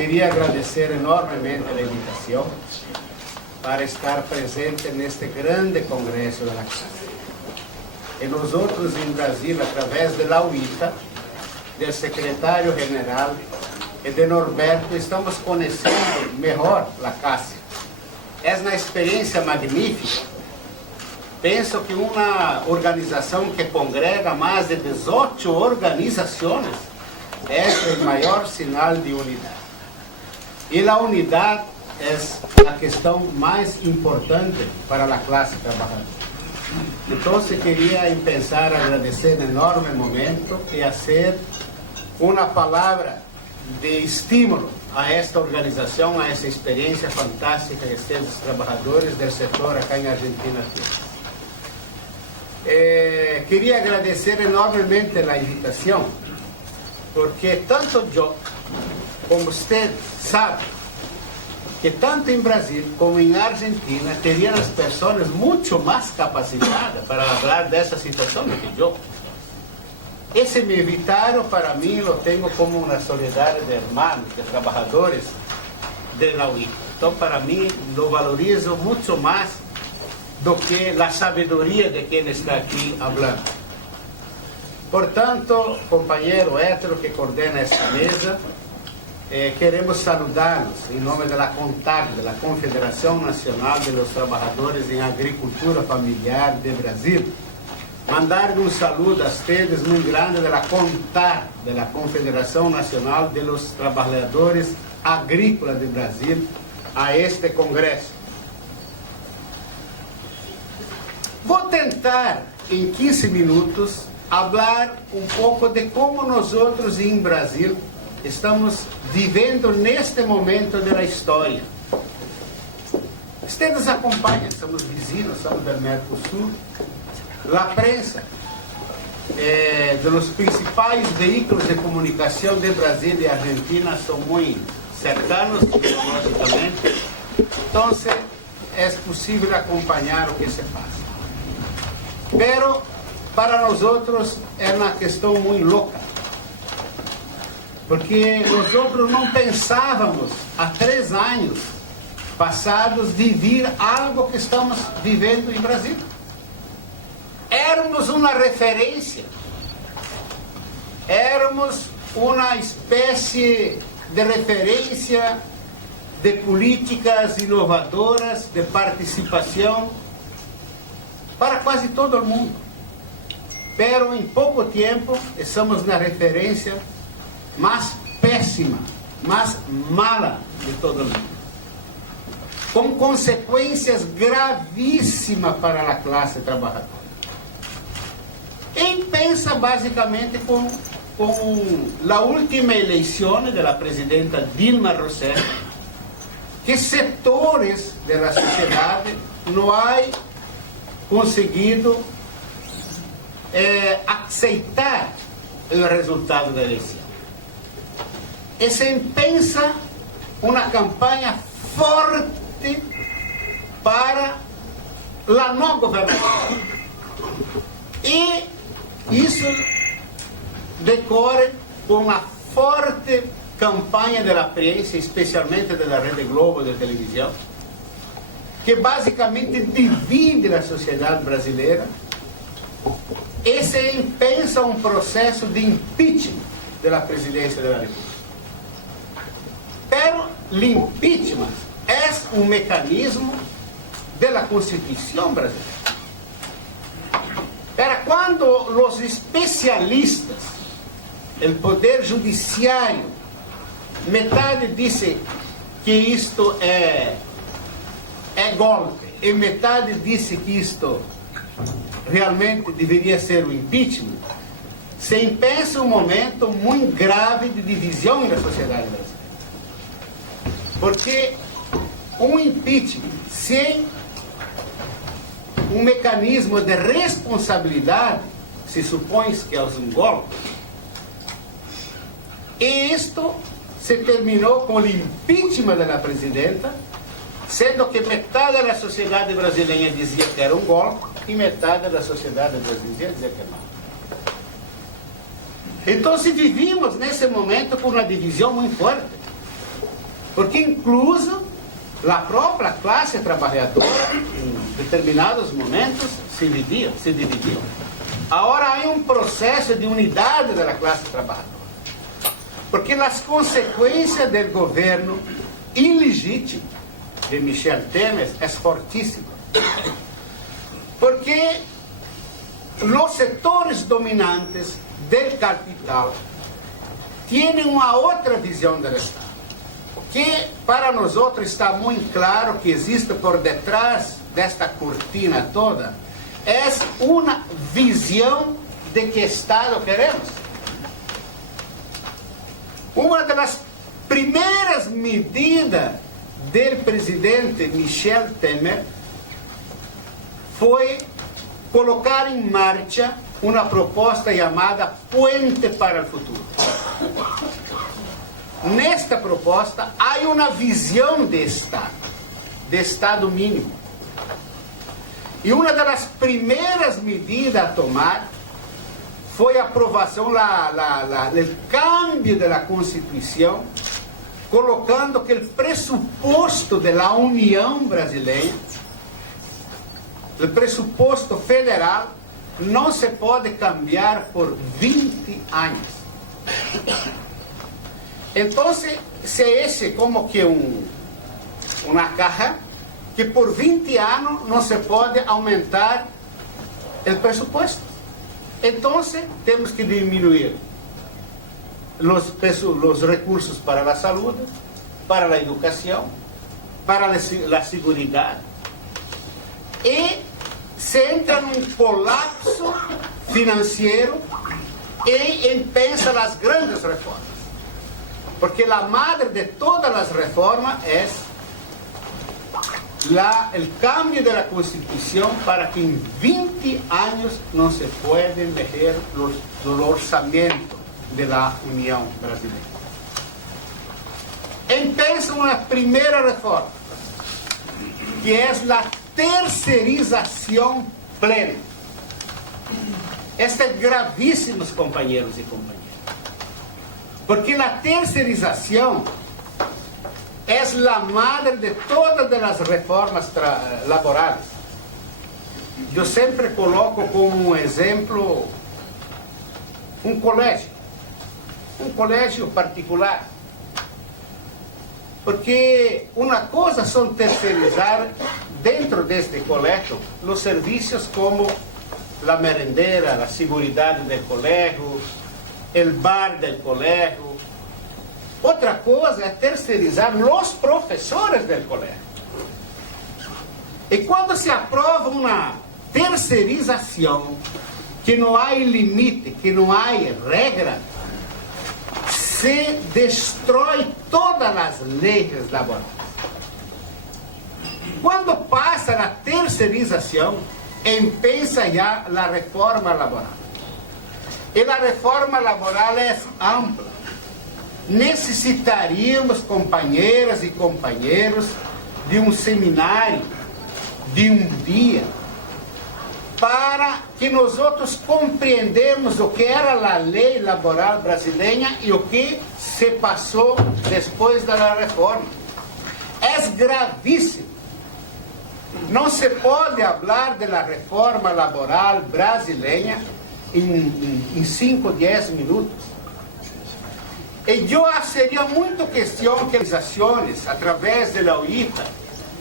Queria agradecer enormemente a invitação para estar presente neste grande congresso da classe. E nós outros em Brasil, através da UITA, do secretário-geral e de Norberto, estamos conhecendo melhor a classe. É uma experiência magnífica. Penso que uma organização que congrega mais de 18 organizações é o maior sinal de unidade. E a unidade é a questão mais importante para a classe trabalhadora. Então, queria pensar, agradecer um enorme momento e fazer uma palavra de estímulo a esta organização, a essa experiência fantástica de estes trabalhadores do setor aqui em Argentina. Queria agradecer enormemente a invitação, porque tanto eu como você sabe que tanto em Brasil como em Argentina teriam as pessoas muito mais capacitadas para falar dessa situação do que eu. Esse me invitaram, para mim, eu tenho como uma solidariedade de irmãos, de trabalhadores da UITA. Então, para mim, eu valorizo muito mais do que a sabedoria de quem está aqui falando. Portanto, companheiro hétero que coordena esta mesa, queremos saludá-los em nome da CONTAG, da Confederação Nacional dos Trabalhadores em Agricultura Familiar de Brasil. Mandar um saludo a vocês muito grande da CONTAG, da Confederação Nacional dos Trabalhadores Agrícolas de Brasil, a este congresso. Vou tentar, em 15 minutos, falar um pouco de como nós outros em Brasil estamos vivendo neste momento da história. Vocês acompanham, somos vizinhos, somos do Mercosul. A prensa dos principais veículos de comunicação de Brasil e Argentina são muito cercanos ideologicamente. Então, é possível acompanhar o que se passa. Pero, para nós outros, é uma questão muito louca. Porque nós outros não pensávamos, há 3 anos passados, viver algo que estamos vivendo em Brasil. Éramos uma referência, éramos uma espécie de referência de políticas inovadoras, de participação para quase todo o mundo. Pero em pouco tempo, estamos na referência mais péssima, mais mala de todo o mundo, com consequências gravíssimas para a classe trabalhadora. Quem pensa basicamente com a última eleição da presidenta Dilma Rousseff, que setores da sociedade não há conseguido aceitar o resultado da eleição. E se pensa uma campanha forte para a não governação. E isso decorre com a forte campanha da prensa, especialmente da Rede Globo de televisão, que basicamente divide a sociedade brasileira e se pensa um processo de impeachment da presidência da República. Pero o impeachment é um mecanismo da Constituição brasileira. Para quando os especialistas, o poder judiciário, metade disse que isto é golpe e metade disse que isto realmente deveria ser o impeachment, se pensa um momento muito grave de divisão na sociedade brasileira. Porque um impeachment sem um mecanismo de responsabilidade, se supõe que é um golpe, e isto se terminou com o impeachment da presidenta, sendo que metade da sociedade brasileira dizia que era um golpe e metade da sociedade brasileira dizia que não. Então, vivimos nesse momento com uma divisão muito forte. Porque incluso a própria classe trabalhadora, em determinados momentos, se dividiu. Agora há processo de unidade da classe trabalhadora. Porque as consequências do governo ilegítimo de Michel Temer é fortíssimo. Porque os setores dominantes do capital têm uma outra visão do Estado. Que para nós outros está muito claro que existe por detrás desta cortina toda é uma visão de que Estado queremos. Uma das primeiras medidas do presidente Michel Temer foi colocar em marcha uma proposta chamada Puente para o Futuro. Nesta proposta há uma visão de Estado mínimo. E uma das primeiras medidas a tomar foi a aprovação do cambio da Constituição, colocando que o pressuposto da União Brasileira, o pressuposto federal, não se pode cambiar por 20 anos. Então, se esse como que uma caja que por 20 anos não se pode aumentar o pressuposto. Então, temos que diminuir os recursos para a saúde, para a educação, para a segurança. E se entra num colapso financeiro e empieza as grandes reformas. Porque a madre de todas as reformas é o cambio da Constituição para que em 20 anos não se pueda mexer no orçamento da União Brasileira. Empieza uma primeira reforma, que é a terceirização plena. Este é gravíssimo, companheiros e companheiras. Porque a terceirização é a madre de todas as reformas laborais. Eu sempre coloco como exemplo um colégio particular. Porque uma coisa são terceirizar dentro deste colégio os serviços como a merendera, a segurança do colégio, o bar do colégio. Outra coisa é terceirizar os professores do colégio. E quando se aprova uma terceirização, que não há limite, que não há regra, se destrói todas as leis laborais. Quando passa a terceirização, empieza já a reforma laboral. E a reforma laboral é ampla. Necessitaríamos, companheiras e companheiros, de um seminário, de um dia, para que nós outros compreendemos o que era a lei laboral brasileira e o que se passou depois da reforma. É gravíssimo. Não se pode falar da reforma laboral brasileira em 5, 10 minutos. E eu seria muito questão que as ações, através da UITA,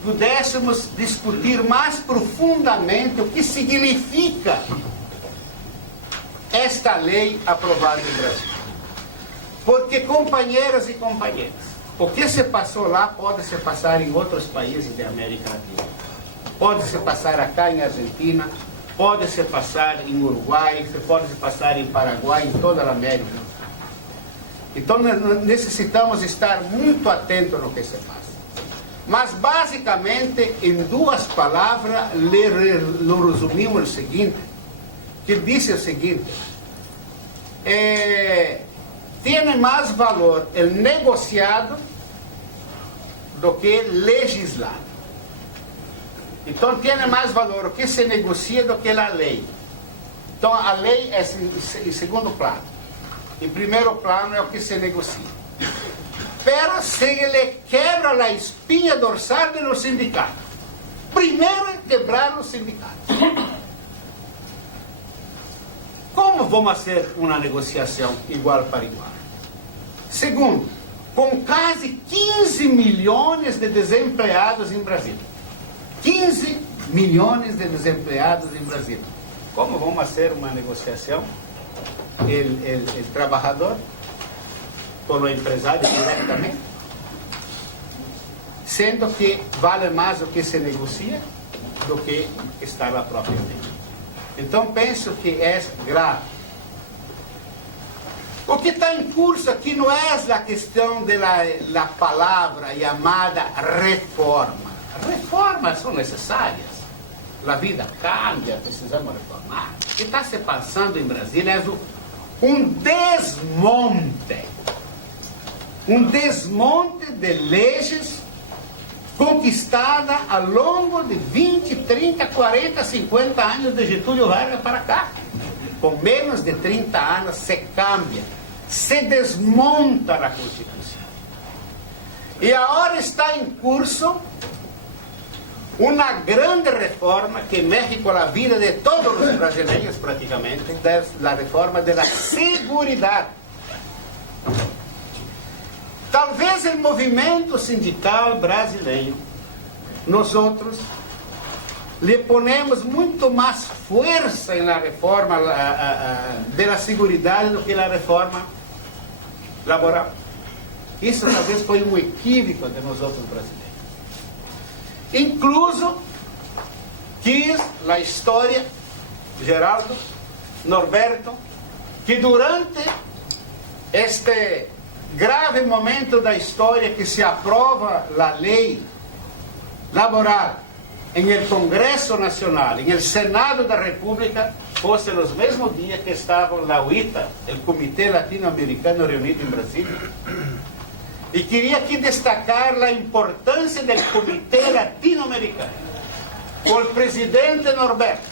pudéssemos discutir mais profundamente o que significa esta lei aprovada no Brasil. Porque, companheiras e companheiros, o que se passou lá pode se passar em outros países da América Latina. Pode se passar acá em Argentina, pode se passar em Uruguai, pode se passar em Paraguai, em toda a América. Então necessitamos estar muito atentos no que se passa. Mas basicamente, em 2 palavras, lo resumimos o seguinte, que diz o seguinte, tem mais valor o negociado do que legislado. Então, tem mais valor o que se negocia do que a lei. Então, a lei é em segundo plano. Em primeiro plano é o que se negocia. pero se le quebra a espinha dorsal de los sindicatos. Primeiro é quebrar os sindicatos. Como vamos fazer uma negociação igual para igual? Segundo, com quase 15 milhões de desempregados em Brasil. 15 milhões de desempregados em Brasil. Como vamos fazer uma negociação? O trabalhador com o empresário diretamente, sendo que vale mais o que se negocia do que está na própria lei. Então penso que é grave. O que está em curso aqui não é a questão da palavra chamada reforma. Reformas são necessárias. A vida cambia, precisamos reformar. O que está se passando em Brasília é um desmonte de leis conquistada ao longo de 20, 30, 40, 50 anos de Getúlio Vargas para cá. Com menos de 30 anos se cambia, se desmonta a Constituição. E agora está em curso uma grande reforma que mexe com a vida de todos os brasileiros praticamente, a reforma da seguridade. Talvez o movimento sindical brasileiro, nós outros, lhe ponemos muito mais força na reforma da seguridade do que na reforma laboral. Isso talvez foi um equívoco de nós outros brasileiros. Incluso quis a história, Geraldo, Norberto, que durante este grave momento da história que se aprova a lei laboral em el Congresso Nacional, em el Senado da República, fosse nos mesmos dias que estavam na UITA, o Comitê Latino-Americano reunido em Brasília. E queria aqui destacar a importância do Comitê Latino-Americano, por presidente Norberto,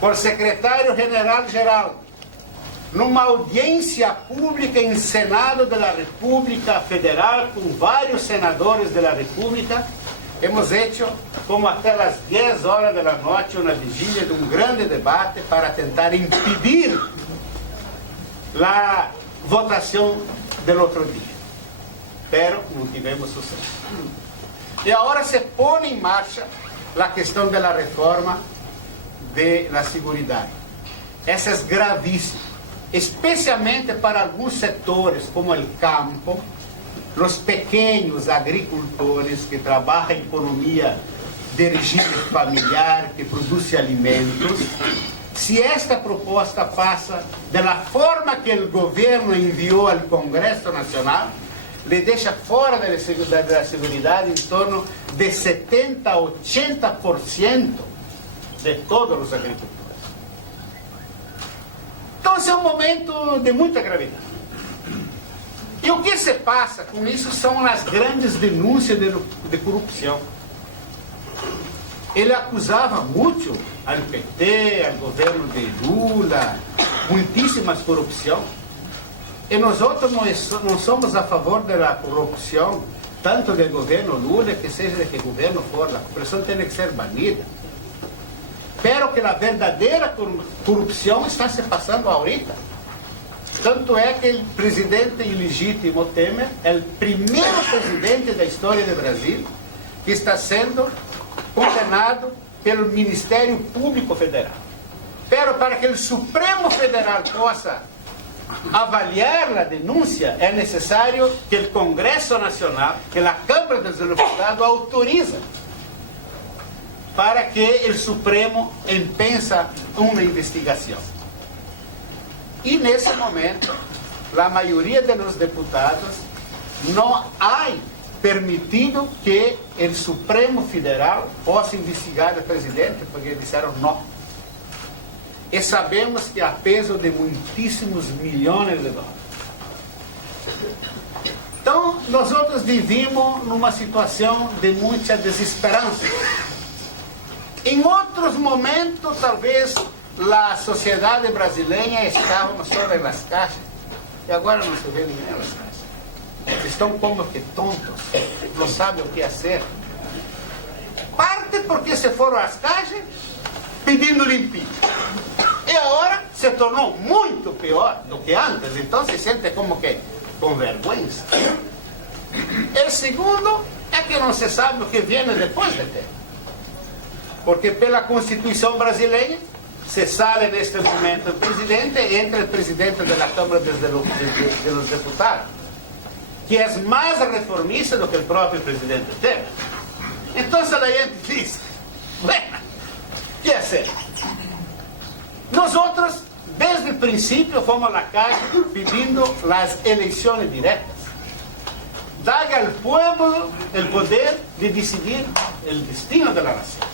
por secretário-general Geraldo, numa audiência pública em Senado da República Federal, com vários senadores da República, hemos hecho, como até as 10 horas da noite, uma vigília de um grande debate para tentar impedir a votação do outro dia. Pero não tivemos sucesso. E agora se põe em marcha a questão da reforma da seguridade. Essa é gravíssima, especialmente para alguns setores, como o campo, os pequenos agricultores que trabalham em economia de regime familiar, que produzem alimentos. Se esta proposta passa da forma que o governo enviou ao Congresso Nacional, lhe deixa fora da seguridade em torno de 70% a 80% de todos os agricultores. Então, esse é um momento de muita gravidade. E o que se passa com isso são as grandes denúncias de corrupção. Ele acusava muito ao PT, ao governo de Lula, muitíssimas corrupção. E nós outros não somos a favor da corrupção, tanto do governo Lula, que seja de que governo for, a corrupção tem que ser banida. Pero que a verdadeira corrupção está se passando ahorita. Tanto é que o presidente ilegítimo Temer é o primeiro presidente da história do Brasil que está sendo condenado pelo Ministério Público Federal. Pero para que o Supremo Federal possa avaliar a denúncia, é necessário que o Congresso Nacional, que a Câmara dos Deputados autoriza para que o Supremo empensa uma investigação. E nesse momento, a maioria dos deputados não há permitido que o Supremo Federal possa investigar o presidente, porque disseram não. E sabemos que há peso de muitíssimos milhões de dólares. Então, nós outros vivimos numa situação de muita desesperança. Em outros momentos, talvez, a sociedade brasileira estava sobre as caixas, e agora não se vê ninguém nas caixas. estão como que tontos, não sabem o que fazer. Parte porque se foram às calles pedindo limpinho. E agora se tornou muito pior do que antes, então se sente como que com vergonha. O segundo é que não se sabe o que vem depois de ter. Porque pela Constituição brasileira se sale neste momento o presidente, entra o presidente da Câmara dos Deputados, que é mais reformista do que o próprio presidente Temer. Então a gente diz, bueno, o que hacer? Nós outros, desde o princípio, fomos à calle pedindo as eleições diretas. Dar ao povo o poder de decidir o destino da nação.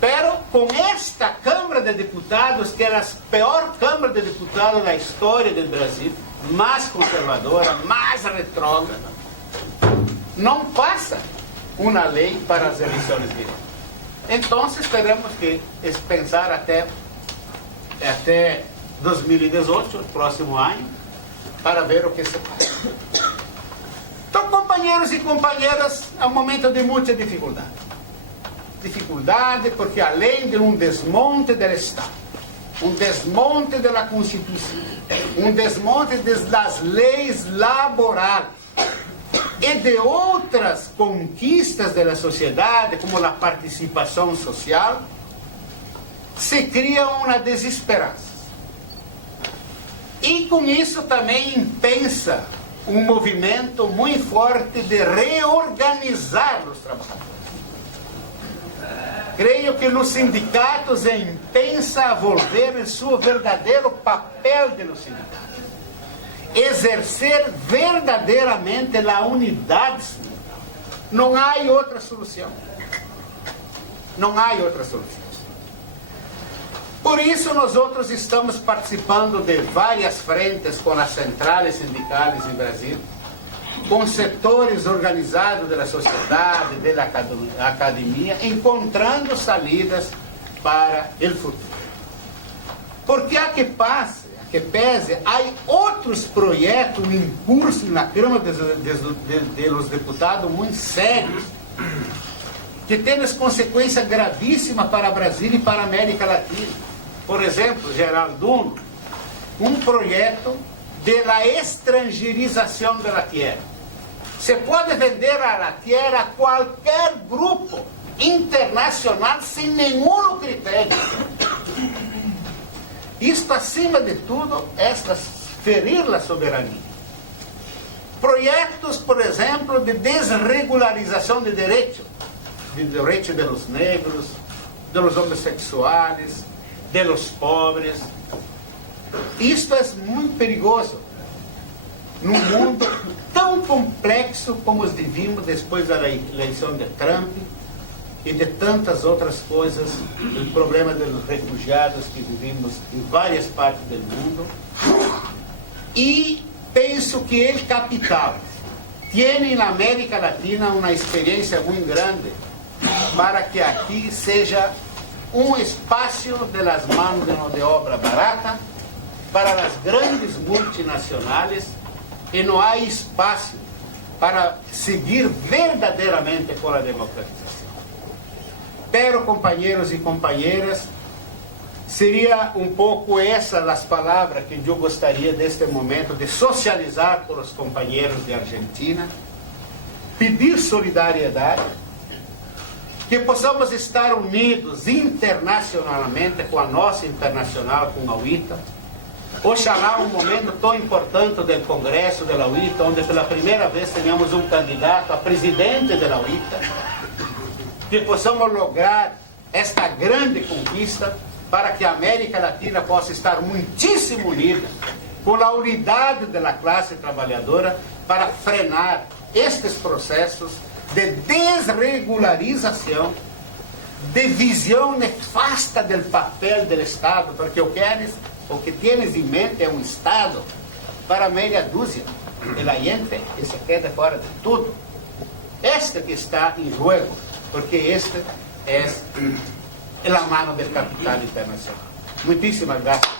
Pero com esta Câmara de Deputados, que é a pior Câmara de Deputados da história do Brasil, mais conservadora, mais retrógrada, não passa uma lei para as eleições diretas. Então, teremos que pensar até 2018, o próximo ano, para ver o que se faz. Então, companheiros e companheiras, é um momento de muita dificuldade. Dificuldade porque além de um desmonte do Estado, um desmonte da Constituição, um desmonte das leis laborais e de outras conquistas da sociedade, como a participação social, se cria uma desesperança. E com isso também impensa um movimento muito forte de reorganizar os trabalhadores. Creio que nos sindicatos impensa a volver em seu verdadeiro papel de los sindicatos. Exercer verdadeiramente a unidade sindical. Não há outra solução. Não há outra solução. Por isso, nós outros estamos participando de várias frentes com as centrais sindicais em Brasil, com setores organizados da sociedade, da academia, encontrando saídas para o futuro. Porque a que pese, há outros projetos em curso na Câmara dos Deputados muito sérios, que têm consequências gravíssimas para o Brasil e para a América Latina. Por exemplo, Geraldo, um projeto de la estrangeirização da terra. Se pode vender a terra a qualquer grupo internacional sem nenhum critério. Isto, acima de tudo, é ferir a soberania. Projetos, por exemplo, de desregularização de direitos dos negros, dos homossexuais, dos pobres. Isto é muito perigoso num mundo tão complexo como os vivimos depois da eleição de Trump e de tantas outras coisas, o problema dos refugiados que vivimos em várias partes do mundo. E penso que o capital tem na América Latina uma experiência muito grande para que aqui seja um espaço de las mãos de obra barata para as grandes multinacionais e não há espaço para seguir verdadeiramente com a democratização. Pero, companheiros e companheiras, seria um pouco essas as palavras que eu gostaria neste momento de socializar com os companheiros de Argentina, pedir solidariedade, que possamos estar unidos internacionalmente com a nossa internacional, com a UITA. Oxalá um momento tão importante do Congresso da UITA, onde pela primeira vez tenhamos um candidato a presidente da UITA, que possamos lograr esta grande conquista para que a América Latina possa estar muitíssimo unida com a unidade da classe trabalhadora para frenar estes processos de desregularização, de visão nefasta do papel do Estado, porque o que tienes em mente é um Estado para meia dúzia de la gente que se queda fora de tudo. Este que está em jogo, porque este é a mano do capital internacional. Muitíssimas graças.